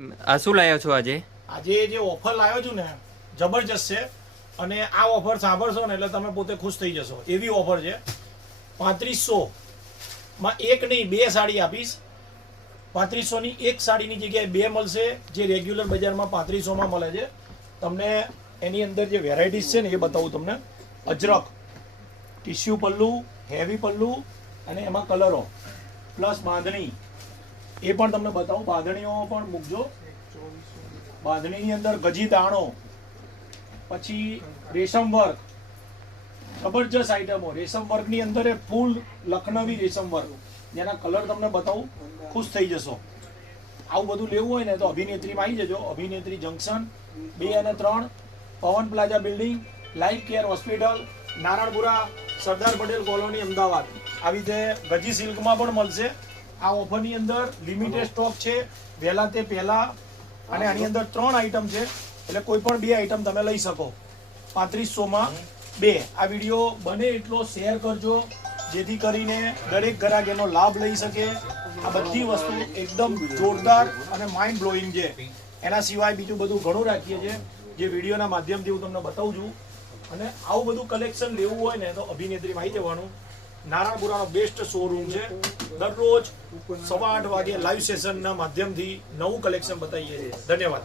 આ શું લાવ્યો છો આજે? આજે જે ઓફર લાવ્યો છું ને જબરજસ્ત છે અને આ ઓફર સાંભળશો ને એટલે તમે પોતે ખુશ થઈ જશો. એવી ઓફર છે. 3500 માં એક નહીં બે સાડી આપીશ. 3500 ની એક સાડીની જગ્યાએ બે મળશે, જે રેગ્યુલર બજારમાં 3500 માં મળે છે. તમને એની અંદર જે વેરાયટીઝ છે ને એ બતાવું તમને. અજરક ટિશ્યુ પલ્લુ, હેવી પલ્લુ અને એમાં કલરો પ્લસ બાંધણી એ પણ તમને બતાવું. બાંધણીઓ પણ મૂકજો. બાંધણીની અંદર ગજી દાણો, પછી રેશમ વર્ક, જબરજસ્ત આઈટમો. રેશમ વર્કની અંદર એ ફૂલ લખનવી રેશમ વર્ક, જેના કલર તમને બતાવું, ખુશ થઈ જશો. આવું બધું લેવું હોય ને તો અભિનેત્રીમાં આવી જજો. અભિનેત્રી જંકશન 2 અને 3, પવન plaza building, life care hospital, Naranpura, Sardar Patel colony, Ahmedabad. આવી રીતે ગજી સિલ્કમાં પણ મળશે. આ ઓફરની અંદર લિમિટેડ સ્ટોક છે, વહેલા તે પહેલા. અને આની અંદર 3 આઈટમ છે, એટલે કોઈ પણ 2 આઈટમ તમે લઈ શકો. 3500 માં 2. આ વિડીયો બને એટલો શેર કરજો, જેથી કરીને દરેક ગ્રાહક એનો લાભ લઈ શકે. આ બધી વસ્તુ એકદમ જોરદાર અને માઇન્ડ બ્લોઈંગ છે. એના સિવાય બીજું બધું ઘણું રાખીએ છીએ, જે વિડીયોના માધ્યમથી હું તમને બતાવું છું. અને આવું બધું કલેક્શન લેવું હોય ને તો અભિનેત્રીમાં આવી જવાનું. નારણપુરાનો બેસ્ટ શોરૂમ છે. દરરોજ 8:15 વાગે લાઈવ સેશનના માધ્યમથી નવું કલેક્શન બતાવીએ છીએ. ધન્યવાદ.